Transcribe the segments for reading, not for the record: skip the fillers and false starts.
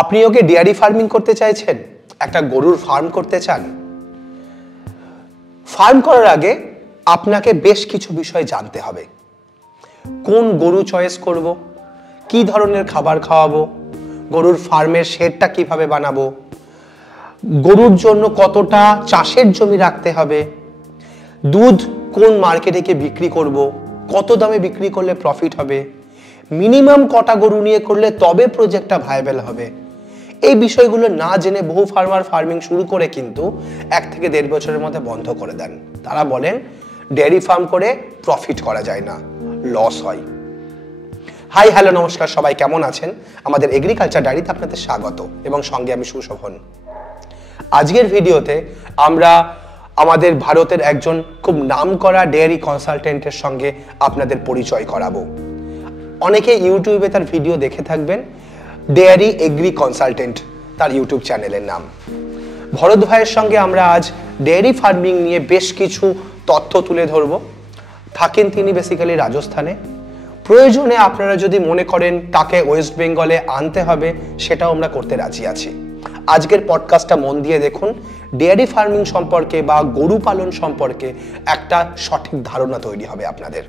আপনিও কি dairy farming করতে চাইছেন, একটা গরুর ফার্ম করতে চান? ফার্ম করার আগে আপনাকে বেশ কিছু বিষয় জানতে হবে। কোন গরু চয়েস করব, কি ধরনের খাবার খাওয়াবো, গরুর ফার্মের শেডটা কিভাবে বানাবো, গরুর জন্য কতটা চাষের জমি রাখতে হবে, দুধ কোন মার্কেটে গিয়ে বিক্রি করব, কত দামে বিক্রি করলে প্রফিট হবে, মিনিমাম কটা গরু নিয়ে করলে তবে প্রজেক্টটা ভায়াবল হবে। এই বিষয়গুলো না জেনে বহু ফার্মার ফার্মিং শুরু করে কিন্তু 1 থেকে 1.5 বছরের মধ্যে বন্ধ করে দেন। তারা বলেন ডেয়ারি ফার্ম করে প্রফিট করা যায় না, লস হয়। হাই হ্যালো নমস্কার, সবাই কেমন আছেন? আমাদের এগ্রিকালচার ডায়েরিতে আপনাদের স্বাগত এবং সঙ্গে আমি সুশোভন। আজকের ভিডিওতে আমরা আমাদের ভারতের একজন খুব নামকরা ডেয়ারি কনসালটেন্টের সঙ্গে আপনাদের পরিচয় করাবো। অনেকে ইউটিউবে তার ভিডিও দেখে থাকবেন, ডেয়ারি এগ্রি কনসালটেন্ট তার ইউটিউব চ্যানেলের নাম। ভরত ভাইয়ের সঙ্গে আমরা আজ ডেয়ারি ফার্মিং নিয়ে বেশ কিছু তথ্য তুলে ধরব। থাকেন তিনি বেসিক্যালি রাজস্থানে। প্রয়োজনে আপনারা যদি মনে করেন তাকে ওয়েস্ট বেঙ্গলে আনতে হবে, সেটাও আমরা করতে রাজি আছি। আজকের পডকাস্টটা মন দিয়ে দেখুন, ডেয়ারি ফার্মিং সম্পর্কে বা গরু পালন সম্পর্কে একটা সঠিক ধারণা তৈরি হবে আপনাদের।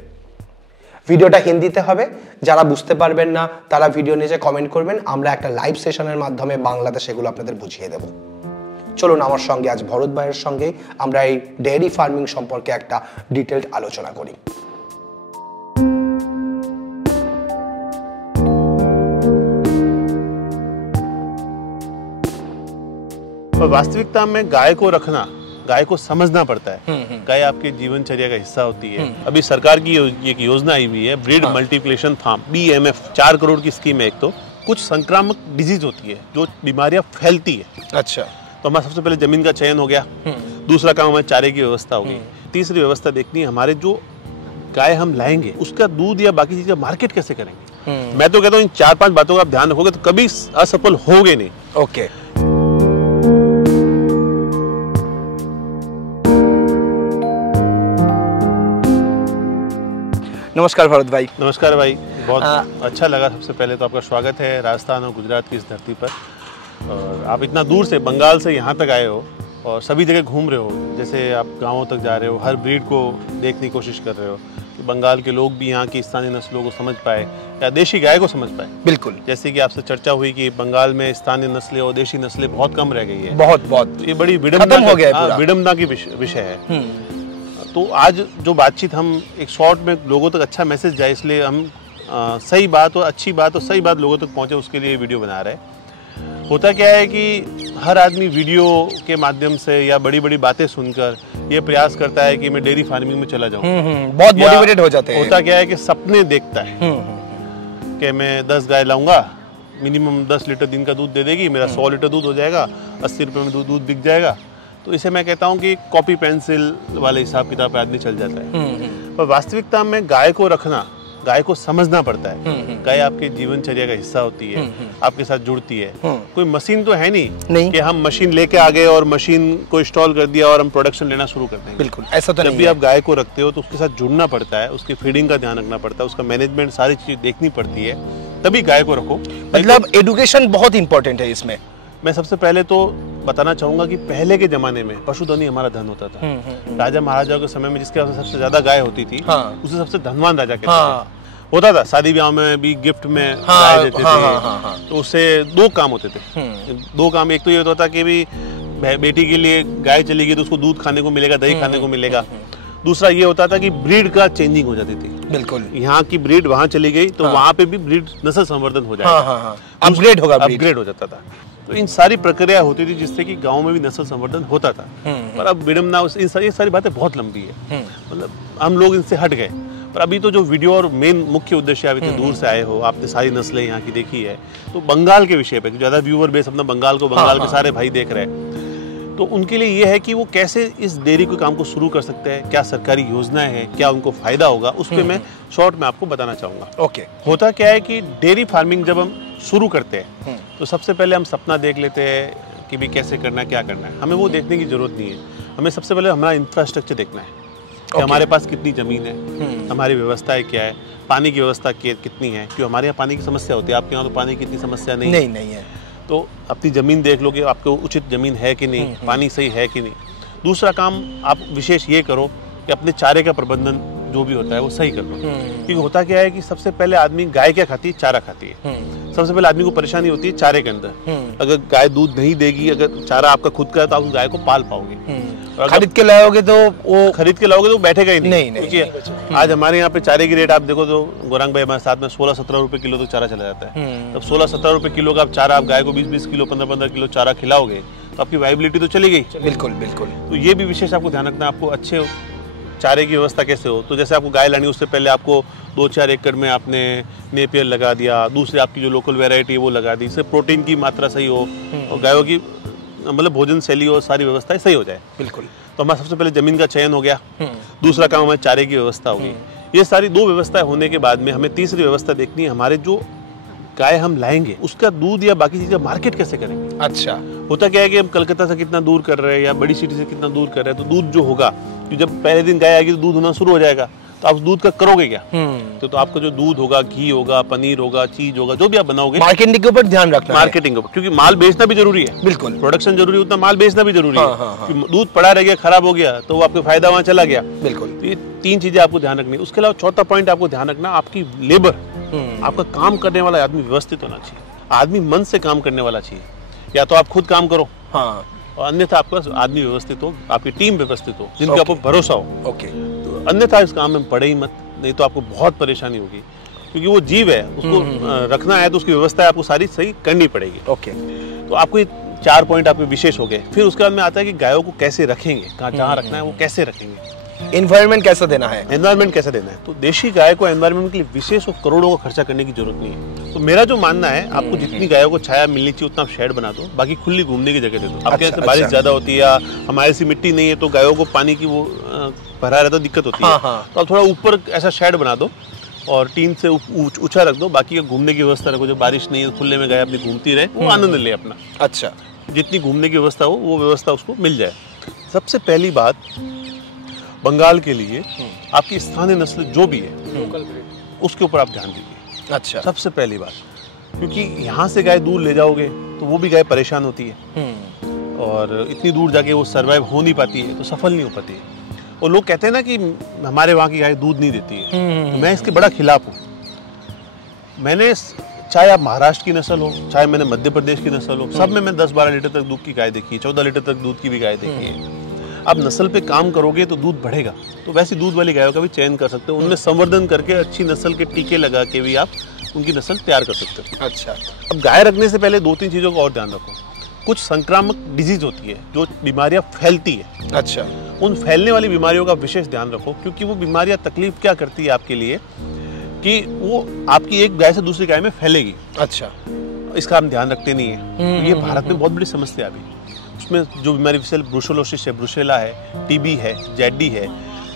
ভিডিওটা হিন্দিতে হবে, যারা বুঝতে পারবেন না তারা ভিডিও নিচে কমেন্ট করবেন, আমরা একটা লাইভ সেশনের মাধ্যমে বাংলাতে সেগুলো আপনাদের বুঝিয়ে দেব। চলুন আমার সঙ্গে আজ ভরত ভাইয়ের সঙ্গে আমরা এই ডেয়ারি ফার্মিং সম্পর্কে একটা ডিটেইলড আলোচনা করি। वास्तविकता में गाय को रखना, गाय को समझना पड़ता है। गाय आपके जीवनचर्या का हिस्सा होती है। अभी सरकार की एक योजना आई हुई है, breed multiplication farm, BMF, 4 crore की स्कीम है। एक तो कुछ संक्रामक डिजीज होती है जो बीमारियां फैलती है। अच्छा, तो हमारा सबसे पहले जमीन का चयन हो गया, दूसरा काम हमारे चारे की व्यवस्था होगी, तीसरी व्यवस्था देखनी है हमारे जो गाय हम लाएंगे उसका दूध या बाकी चीजें मार्केट कैसे करेंगे। मैं तो कहता हूँ इन 4-5 बातों का आप ध्यान रखोगे तो कभी असफल होगे नहीं। ओके। नमस्कार भरत भाई। नमस्कार भाई, बहुत अच्छा लगा। सबसे पहले तो आपका स्वागत है राजस्थान और गुजरात की इस धरती पर। और आप इतना दूर से बंगाल से यहाँ तक आए हो और सभी जगह घूम रहे हो, जैसे आप गाँवों तक जा रहे हो, हर ब्रीड को देखने की कोशिश कर रहे हो कि बंगाल के लोग भी यहाँ की स्थानीय नस्लों को समझ पाए या देशी गाय को समझ पाए। बिल्कुल, जैसे कि आपसे चर्चा हुई कि बंगाल में स्थानीय नस्लें और देशी नस्लें बहुत कम रह गई है। बहुत तो ये बड़ी विडम्बना की विषय है। तो आज जो बातचीत हम एक शॉर्ट में लोगों तक अच्छा मैसेज जाए, इसलिए हम सही बात और अच्छी बात और सही बात लोगों तक पहुंचे, उसके लिए वीडियो बना रहे हैं। होता क्या है कि हर आदमी वीडियो के माध्यम से या बड़ी बड़ी बातें सुनकर ये प्रयास करता है कि मैं डेयरी फार्मिंग में चला जाऊं। बहुत मोटिवेटेड हो जाते हैं। होता क्या है कि सपने देखता है कि मैं 10 गाय लाऊंगा, मिनिमम 10 लीटर दिन का दूध दे देगी, मेरा 100 लीटर दूध हो जाएगा, 80 रुपये में दूध बिक जाएगा। तो इसे मैं कहता हूँ कि कॉपी पेंसिल वाले हिसाब किताब पे आदमी चल जाता है। पर वास्तविकता में गाय को रखना, गाय को समझना पड़ता है। गाय आपके जीवनचर्या का हिस्सा होती है, आपके साथ जुड़ती है। कोई मशीन तो है नहीं कि हम मशीन लेके आ गए और मशीन को इंस्टॉल कर दिया और हम प्रोडक्शन लेना शुरू कर देंगे। बिल्कुल ऐसा तो जब भी आप गाय को रखते हो तो उसके साथ जुड़ना पड़ता है, उसकी फीडिंग का ध्यान रखना पड़ता है, उसका मैनेजमेंट, सारी चीज देखनी पड़ती है, तभी गाय को रखो। मतलब एडुकेशन बहुत इंपॉर्टेंट है इसमें। मैं सबसे पहले तो बताना चाहूंगा कि पहले के जमाने में पशुधन ही हमारा धन होता था। राजा महाराजाओं के समय में जिसके पास सबसे ज्यादा गाय होती थी, उसे सबसे धनवान राजा कहते थे। होता था शादी ब्याह में भी गिफ्ट में गाय देते थे। तो उससे 2 काम होते थे। 2 काम, एक तो ये होता था कि भी बेटी के लिए गाय चलेगी तो उसको दूध खाने को मिलेगा, दही खाने को मिलेगा। दूसरा ये होता था कि ब्रीड का चेंजिंग हो जाती थी। बिल्कुल, यहाँ की ब्रीड वहां चली गई तो वहां पे भी ब्रीड नस्ल संवर्धन हो जाएगा, अपग्रेड हो जाता था। तो इन सारी प्रक्रिया होती थी जिससे कि गांव में भी नस्ल संवर्धन होता था। पर अब विडम्बना, ये सारी बातें बहुत लंबी है, मतलब हम लोग इनसे हट गए। पर अभी तो जो वीडियो और मेन मुख्य उद्देश्य, आप इतने दूर से आए हो, आपने सारी नस्लें यहाँ की देखी है, तो बंगाल के विषय पे ज्यादा व्यूअर बेस अपना बंगाल को, बंगाल के सारे भाई देख रहे हैं, तो उनके लिए ये है कि वो कैसे इस डेयरी के काम को शुरू कर सकते हैं, क्या सरकारी योजनाएं हैं, क्या उनको फायदा होगा, उस पर मैं शॉर्ट में आपको बताना चाहूंगा। ओके। होता क्या है कि डेयरी फार्मिंग जब हम शुरू करते हैं तो सबसे पहले हम सपना देख लेते हैं कि भी कैसे करना है, क्या करना है। हमें वो देखने की जरूरत नहीं है, हमें सबसे पहले हमारा इंफ्रास्ट्रक्चर देखना है कि हमारे पास कितनी जमीन है, हमारी व्यवस्थाएं क्या है, पानी की व्यवस्था कितनी है। क्यों हमारे यहाँ पानी की समस्या होती है, आपके यहाँ तो पानी की इतनी समस्या नहीं है। तो अपनी जमीन देख लो कि आपको उचित जमीन है कि नहीं, पानी सही है कि नहीं। दूसरा काम आप विशेष ये करो कि अपने चारे का प्रबंधन जो भी होता है वो सही कर लो। क्योंकि होता क्या है कि सबसे पहले आदमी गाय क्या खाती है, चारा खाती है। सबसे पहले आदमी को परेशानी होती है चारे के अंदर। अगर गाय दूध नहीं देगी, अगर चारा आपका खुद का है तो आप उस गाय को पाल पाओगे। खरीद के लाओगे तो वो बैठेगा ही नहीं। क्योंकि आज हमारे यहाँ पे चारे की रेट आप देखो तो गोरंग भाई हमारे साथ में 16-17 रुपए किलो तो चारा चला जाता है। तब 16-17 रुपए किलो का आप चारा, आप गाय को 20-20 किलो 15-15 किलो चारा खिलाओगे तो आपकी वाइबिलिटी तो चली गई। बिल्कुल बिल्कुल। तो ये भी विशेष आपको ध्यान रखना, आपको अच्छे चारे की व्यवस्था कैसे हो। तो जैसे आपको गाय लानी, उससे पहले आपको 2-4 एकड़ में आपने नेपियर लगा दिया, दूसरे आपकी जो लोकल वैरायटी है वो लगा दी, इससे प्रोटीन की मात्रा सही हो और गायों की मतलब भोजन शैली और सारी व्यवस्थाएं सही हो जाए। बिल्कुल। तो हमारा सबसे पहले जमीन का चयन हो गया, दूसरा काम हमारे चारे की व्यवस्था होगी। ये सारी 2 व्यवस्थाएं होने के बाद में हमें तीसरी व्यवस्था देखनी है, हमारे जो गाय हम लाएंगे उसका दूध या बाकी चीजें मार्केट कैसे करेंगे। अच्छा। होता क्या है कि हम कलकत्ता से कितना दूर कर रहे हैं या बड़ी सिटी से कितना दूर कर रहे हैं, तो दूध जो होगा, तो जब पहले दिन गाय आएगी तो दूध होना शुरू हो जाएगा, तो आप उस दूध का करोगे क्या। तो आपका जो दूध होगा, घी होगा, पनीर होगा, चीज होगा, जो भी आप बनाओगे, मार्केटिंग के ऊपर ध्यान रखना। मार्केटिंग के ऊपर, क्योंकि माल बेचना भी जरूरी है। बिल्कुल। प्रोडक्शन जरूरी, उतना माल बेचना भी जरूरी है। दूध पड़ा रह गया, खराब हो गया तो वो आपका फायदा वहां चला गया। बिल्कुल। तो ये 3 चीजें आपको ध्यान रखनी है। उसके अलावा चौथा पॉइंट आपको ध्यान रखना, आपकी लेबर, आपका काम करने वाला आदमी व्यवस्थित होना चाहिए। आदमी मन से काम करने वाला चाहिए। या तो आप खुद काम करो, हाँ, और अन्यथा आपका आदमी व्यवस्थित हो, आपकी टीम व्यवस्थित हो, जिनके आपको भरोसा हो। ओके। तो अन्यथा इस काम में पड़े ही मत, नहीं तो आपको बहुत परेशानी होगी। क्योंकि वो जीव है, उसको रखना है तो उसकी व्यवस्था आपको सारी सही करनी पड़ेगी। ओके। तो आपको ये 4 पॉइंट आपके विशेष हो गए। फिर उसके बाद में आता है कि गायों को कैसे रखेंगे, जहाँ रखना है वो कैसे रखेंगे, एनवायरनमेंट कैसा देना है, एनवायरनमेंट कैसे देना है। तो देशी गाय को एनवायरनमेंट के लिए विशेष और करोड़ों का खर्चा करने की जरूरत नहीं है। तो मेरा जो मानना है, आपको जितनी गायों को छाया मिलनी चाहिए उतना शेड बना दो, बाकी खुली घूमने की जगह दे दो। आपके यहाँ से बारिश ज्यादा होती है या हमारे सी मिट्टी नहीं है तो गायों को पानी की वो भरा रहता, दिक्कत होती है। तो आप थोड़ा ऊपर ऐसा शेड बना दो और टीन से ऊंचा रख दो, बाकी घूमने की व्यवस्था रखो। जो बारिश नहीं है खुले में गाय अपनी घूमती रहे, वो आनंद ले अपना। अच्छा। जितनी घूमने की व्यवस्था हो वो व्यवस्था उसको मिल जाए। सबसे पहली बात, बंगाल के लिए आपकी स्थानीय नस्ल जो भी है उसके ऊपर आप ध्यान दीजिए। अच्छा। सबसे पहली बात, क्योंकि यहाँ से गाय दूर ले जाओगे तो वो भी गाय परेशान होती है और इतनी दूर जाके वो सर्वाइव हो नहीं पाती है, तो सफल नहीं हो पाती है। और लोग कहते हैं ना कि हमारे वहाँ की गाय दूध नहीं देती है, तो मैं इसके बड़ा खिलाफ हूँ। मैंने, चाहे आप महाराष्ट्र की नस्ल हो, चाहे मैंने मध्य प्रदेश की नस्ल हो, सब में मैं 10-12 लीटर तक दूध की गाय देखी है, 14 लीटर तक दूध की भी गाय देखी है। आप नस्ल पे काम करोगे तो दूध बढ़ेगा। तो वैसी दूध वाली गायों का भी चयन कर सकते हो, उनमें संवर्धन करके अच्छी नस्ल के टीके लगा के भी आप उनकी नस्ल तैयार कर सकते हो। अच्छा। अब गाय रखने से पहले 2-3 चीजों का और ध्यान रखो। कुछ संक्रामक डिजीज होती है जो बीमारियां फैलती है। अच्छा। उन फैलने वाली बीमारियों का विशेष ध्यान रखो, क्योंकि वो बीमारियां तकलीफ क्या करती है आपके लिए कि वो आपकी एक गाय से दूसरी गाय में फैलेगी। अच्छा। इसका हम ध्यान रखते नहीं है। ये भारत में बहुत बड़ी समस्या अभी। उसमें जो बीमारी ब्रुसेलोसिस है, ब्रुसेला है, टीबी है, जेडी है,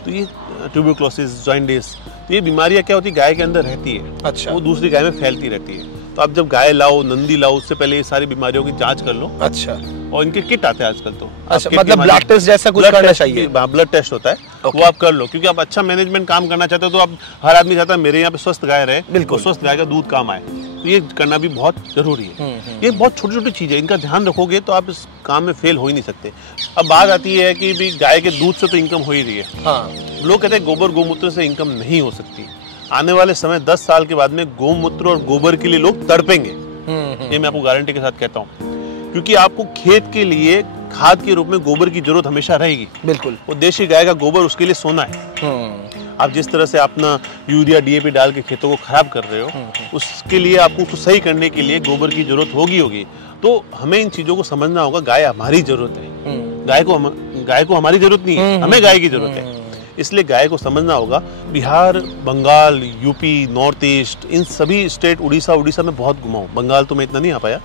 तो ये ट्यूबरक्लोसिस, जॉइंडिस, तो ये बीमारियां क्या होती है, गाय के अंदर रहती है। अच्छा। वो दूसरी गाय में फैलती रहती है। तो आप जब गाय लाओ, नंदी लाओ, उससे पहले ये सारी बीमारियों की जांच कर लो। अच्छा। और इनके किट आते हैं आजकल तो। अच्छा, मतलब ब्लड टेस्ट जैसा कुछ करना चाहिए। ब्लड टेस्ट होता है, वो आप कर लो, क्योंकि आप अच्छा मैनेजमेंट काम करना चाहते हो। तो आप, हर आदमी चाहता है मेरे यहाँ पे स्वस्थ गाय रहे, बिल्कुल स्वस्थ गाय का दूध काम आए, तो ये करना भी बहुत जरूरी है। ये बहुत छोटी छोटी चीजें, इनका ध्यान रखोगे तो आप इस काम में फेल हो ही नहीं सकते। अब बात आती है कि भी गाय के दूध से तो इनकम हो ही रही है। हाँ। लोग कहते हैं गोबर गोमूत्र से इनकम नहीं हो सकती। आने वाले समय 10 साल के बाद में गोमूत्र और गोबर के लिए लोग तड़पेंगे, ये मैं आपको गारंटी के साथ कहता हूँ। क्योंकि आपको खेत के लिए खाद के रूप में गोबर की जरूरत हमेशा रहेगी। बिल्कुल। वो देशी गाय का गोबर उसके लिए सोना है। आप जिस तरह से अपना यूरिया डीएपी डाल के खेतों को खराब कर रहे हो, उसके लिए आपको उसको सही करने के लिए गोबर की जरूरत होगी। तो हमें इन चीजों को समझना होगा। गाय हमारी जरूरत है, गाय को हमारी जरूरत नहीं है, हमें गाय की जरूरत है। इसलिए गाय को समझना होगा। Bihar, Bengal, UP, north east, इन सभी स्टेट, उड़ीसा में बहुत घुमा हूँ। बंगाल तो मैं इतना नहीं आ पाया,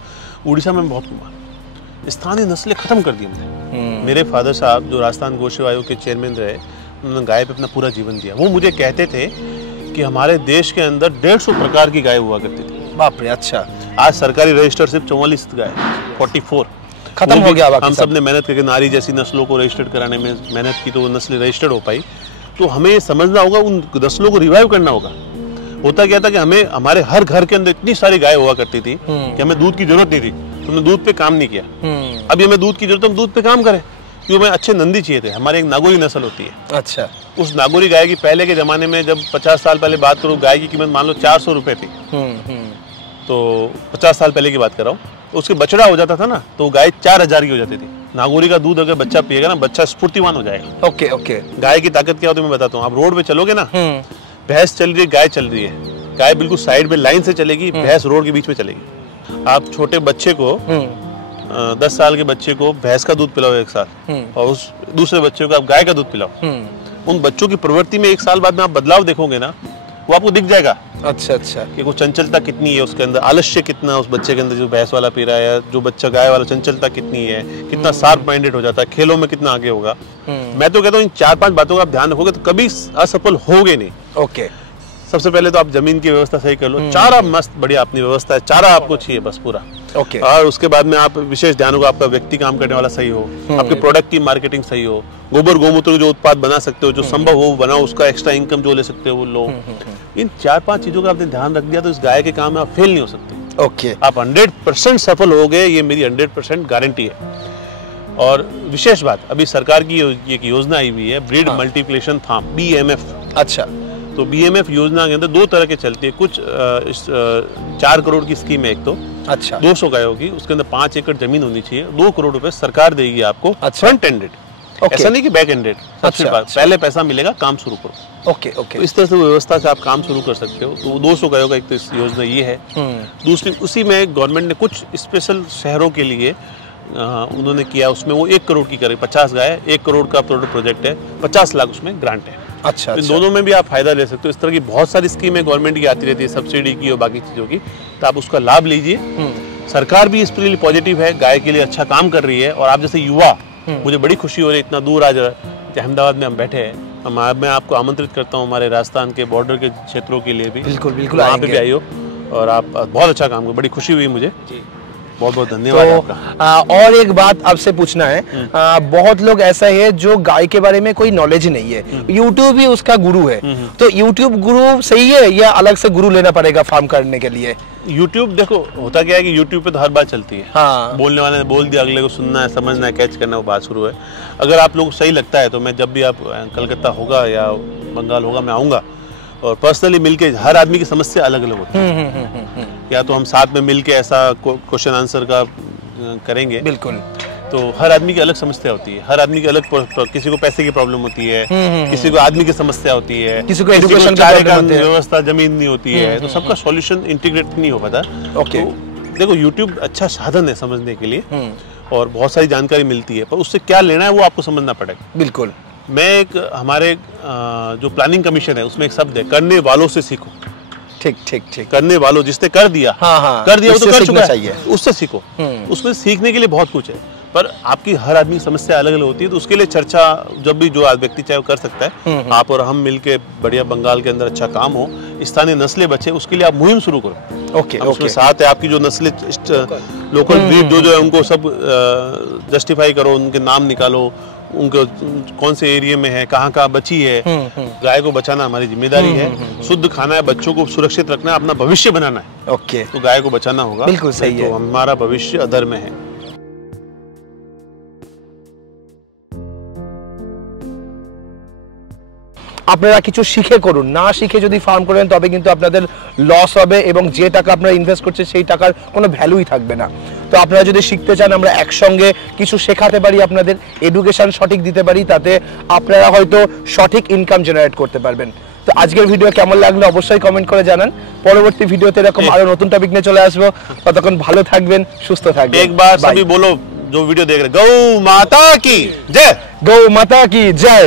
उड़ीसा में बहुत घुमा। स्थानीय नस्लें खत्म कर दी हमने। मेरे फादर साहब जो राजस्थान गोसेवा आयोग के चेयरमैन रहे, उन्होंने गाय पे अपना पूरा जीवन दिया। वो मुझे कहते थे कि हमारे देश के अंदर 150 प्रकार की गाय हुआ करती थी। बाप रे। अच्छा। आज सरकारी रजिस्टर सिर्फ 44 गाय, 44 खत्म हो गया। हम सब ने मेहनत करके नारी जैसी नस्लों को रजिस्टर्ड कराने में मेहनत की, तो वो नस्लें रजिस्टर्ड हो पाई। तो हमें समझना होगा, उन नस्लों को रिवाइव करना होगा। होता क्या था कि हमें, हमारे हर घर के अंदर इतनी सारी गाय हुआ करती थी कि हमें दूध की जरूरत नहीं थी। तुमने दूध पे काम नहीं किया, अभी हमें दूध की जरूरत है, हम दूध पे काम करें, क्योंकि हमें अच्छे नंदी चाहिए थे। हमारे एक नागौरी नस्ल होती है। अच्छा। उस नागौरी गाय की पहले के जमाने में, जब 50 साल पहले बात करूँ, गाय की कीमत मान लो 400 रुपए थी। तो 50 साल पहले की बात कर रहा हूँ। उसके बछड़ा हो जाता था ना, तो गाय 4000 की हो जाती थी। नागौरी का दूध अगर बच्चा पिएगा ना, बच्चा स्फूर्तिवान हो जाएगा। Okay okay. गाय की ताकत क्या होती है मैं बताता हूँ। आप रोड पे चलोगे ना, भैंस चल रही है, गाय चल रही है, गाय बिल्कुल साइड में लाइन से चलेगी, भैंस रोड के बीच में चलेगी। आप छोटे बच्चे को 10 साल के बच्चे को भैंस का दूध पिलाओ एक साल, और उस दूसरे बच्चे को आप गाय का दूध पिलाओ, उन बच्चों की प्रवृत्ति में 1 साल बाद में आप बदलाव देखोगे ना, वो आपको दिख जाएगा। अच्छा अच्छा। कि वो चंचलता कितनी है उसके अंदर, आलस्य कितना उस बच्चे के अंदर जो भैंस वाला पी रहा है, जो बच्चा गाय वाला, चंचलता कितनी है, कितना शार्प माइंडेड हो जाता है, खेलों में कितना आगे होगा। मैं तो कहता हूँ इन 4-5 बातों का आप ध्यान रखोगे तो कभी असफल होगे नहीं। ओके। सबसे पहले तो आप जमीन की व्यवस्था सही कर लो, चारा मस्त बढ़िया अपनी व्यवस्था है, चारा आपको चाहिए बस पूरा। ओके। और उसके बाद में आप विशेष ध्यान होगा आपका व्यक्ति काम करने वाला सही हो, आपके प्रोडक्ट की मार्केटिंग सही हो, गोबर गोमूत्र जो उत्पाद बना सकते हो, जो संभव हो बनाओ, उसका एक्स्ट्रा इनकम जो ले सकते हो वो लो। इन 4-5 चीजों का आपने ध्यान रख दिया तो इस गाय के काम में आप फेल नहीं हो सकते। ओके। आप 100% सफल हो गए, ये मेरी 100% गारंटी है। और विशेष बात, अभी सरकार की एक योजना आई हुई है, ब्रीड मल्टीप्लिकेशन फार्म, BMF। अच्छा। तो BMF योजना के अंदर 2 तरह के चलती है। कुछ 4 करोड़ की स्कीम है एक तो, अच्छा, 200 गायों की, उसके अंदर 5 एकड़ जमीन होनी चाहिए, 2 करोड़ रुपए सरकार देगी आपको। अच्छा। फ्रंट एंडेड, ऐसा नहीं कि बैक एंडेड। सबसे पहले पैसा मिलेगा, काम शुरू करो। Okay okay. तो इस तरह से व्यवस्था से आप काम शुरू कर सकते हो। तो 200 गायों का एक तो योजना ये है। दूसरी, उसी में गवर्नमेंट ने कुछ स्पेशल शहरों के लिए उन्होंने किया, उसमें वो 1 करोड़ की करे, 50 गाय, 1 करोड़ का प्रोजेक्ट है, 50 लाख उसमें ग्रांट है। अच्छा। इन दोनों में भी आप फायदा ले सकते हो। इस तरह की बहुत सारी स्कीमें गवर्नमेंट की आती रहती है, सब्सिडी की और बाकी चीजों की, तो आप उसका लाभ लीजिए। सरकार भी इसके लिए पॉजिटिव है, गाय के लिए अच्छा काम कर रही है। और आप जैसे युवा, मुझे बड़ी खुशी हो रही है, इतना दूर आज अहमदाबाद में हम बैठे हैं। मैं आपको आमंत्रित करता हूँ हमारे राजस्थान के बॉर्डर के क्षेत्रों के लिए भी। बिल्कुल बिल्कुल, वहाँ पे भी आइयो, और आप बहुत अच्छा काम करो, बड़ी खुशी हुई मुझे। बहुत बहुत धन्यवाद आपका। और एक बात आपसे पूछना है, बहुत लोग ऐसा है जो गाय के बारे में कोई नॉलेज नहीं है, यूट्यूब ही उसका गुरु है, तो यूट्यूब गुरु सही है या अलग से गुरु लेना पड़ेगा फार्म करने के लिए? यूट्यूब देखो, होता क्या है कि यूट्यूब पे तो हर बात चलती है। हाँ। बोलने वाले ने बोल दिया, अगले को सुनना है, समझना है, कैच करना है, वो बात शुरू है। अगर आप लोग सही लगता है तो मैं जब भी आप कलकत्ता होगा या बंगाल होगा, मैं आऊँगा और पर्सनली मिलके, हर आदमी की समस्या अलग अलग होती है। या तो हम साथ में मिलके ऐसा क्वेश्चन आंसर का करेंगे। बिल्कुल। तो हर आदमी की अलग समस्या होती है, हर आदमी की अलग, किसी को पैसे की प्रॉब्लम होती है, किसी को आदमी की समस्या होती है, किसी को एजुकेशन का व्यवस्था, जमीन नहीं होती है, तो सबका सॉल्यूशन इंटीग्रेट नहीं हो पाता। ओके। तो देखो, यूट्यूब अच्छा साधन है समझने के लिए और बहुत सारी जानकारी मिलती है, पर उससे क्या लेना है वो आपको समझना पड़ेगा। बिल्कुल। मैं एक, हमारे जो प्लानिंग कमीशन है उसमें एक शब्द है, करने वालों से सीखो। ठीक ठीक ठीक। करने वालों, जिसने कर दिया, हाँ, कर दिया वो तो कर चुका है, उससे सीखो। उसमें सीखने के लिए बहुत कुछ है, पर आपकी हर आदमी की समस्या अलग अलग होती है, तो उसके लिए चर्चा जब भी जो व्यक्ति चाहे वो कर सकता है। आप और हम मिलके बढ़िया बंगाल के अंदर अच्छा काम हो, स्थानीय नस्लें बचे, उसके लिए आप मुहिम शुरू करो। ओके। उसमें साथ है आपकी जो नस्लें, लोकल ब्रीड जो है उनको सब जस्टिफाई करो, उनके नाम निकालो, उनको कौन से एरिया में है, कहाँ कहाँ बची है। गाय को बचाना हमारी जिम्मेदारी है, शुद्ध खाना है, बच्चों को सुरक्षित रखना है, अपना भविष्य बनाना है। ओके। तो गाय को बचाना होगा। बिल्कुल सही है। तो हमारा भविष्य अधर में है। আপনারা কিছু শিখে করুন, না শিখে যদি ফার্ম করেন তবে কিন্তু আপনাদের লস হবে এবং যে টাকা আপনারা ইনভেস্ট করছেন সেই টাকার কোনো ভ্যালুই থাকবে না। তো আপনারা যদি শিখতে চান আমরা একসঙ্গে কিছু শেখাতে পারি, আপনাদের এডুকেশন সঠিক দিতে পারি, তাতে আপনারা হয়তো সঠিক ইনকাম জেনারেট করতে পারবেন। তো আজকের ভিডিও কেমন লাগলো অবশ্যই কমেন্ট করে জানান। পরবর্তী ভিডিওতে এরকম আরো নতুন টপিক নিয়ে চলে আসবো। ততক্ষণ ভালো থাকবেন, সুস্থ থাকবেন। एक बार सभी बोलो जो वीडियो देख रहे, गौ माता की जय। गौ माता की जय।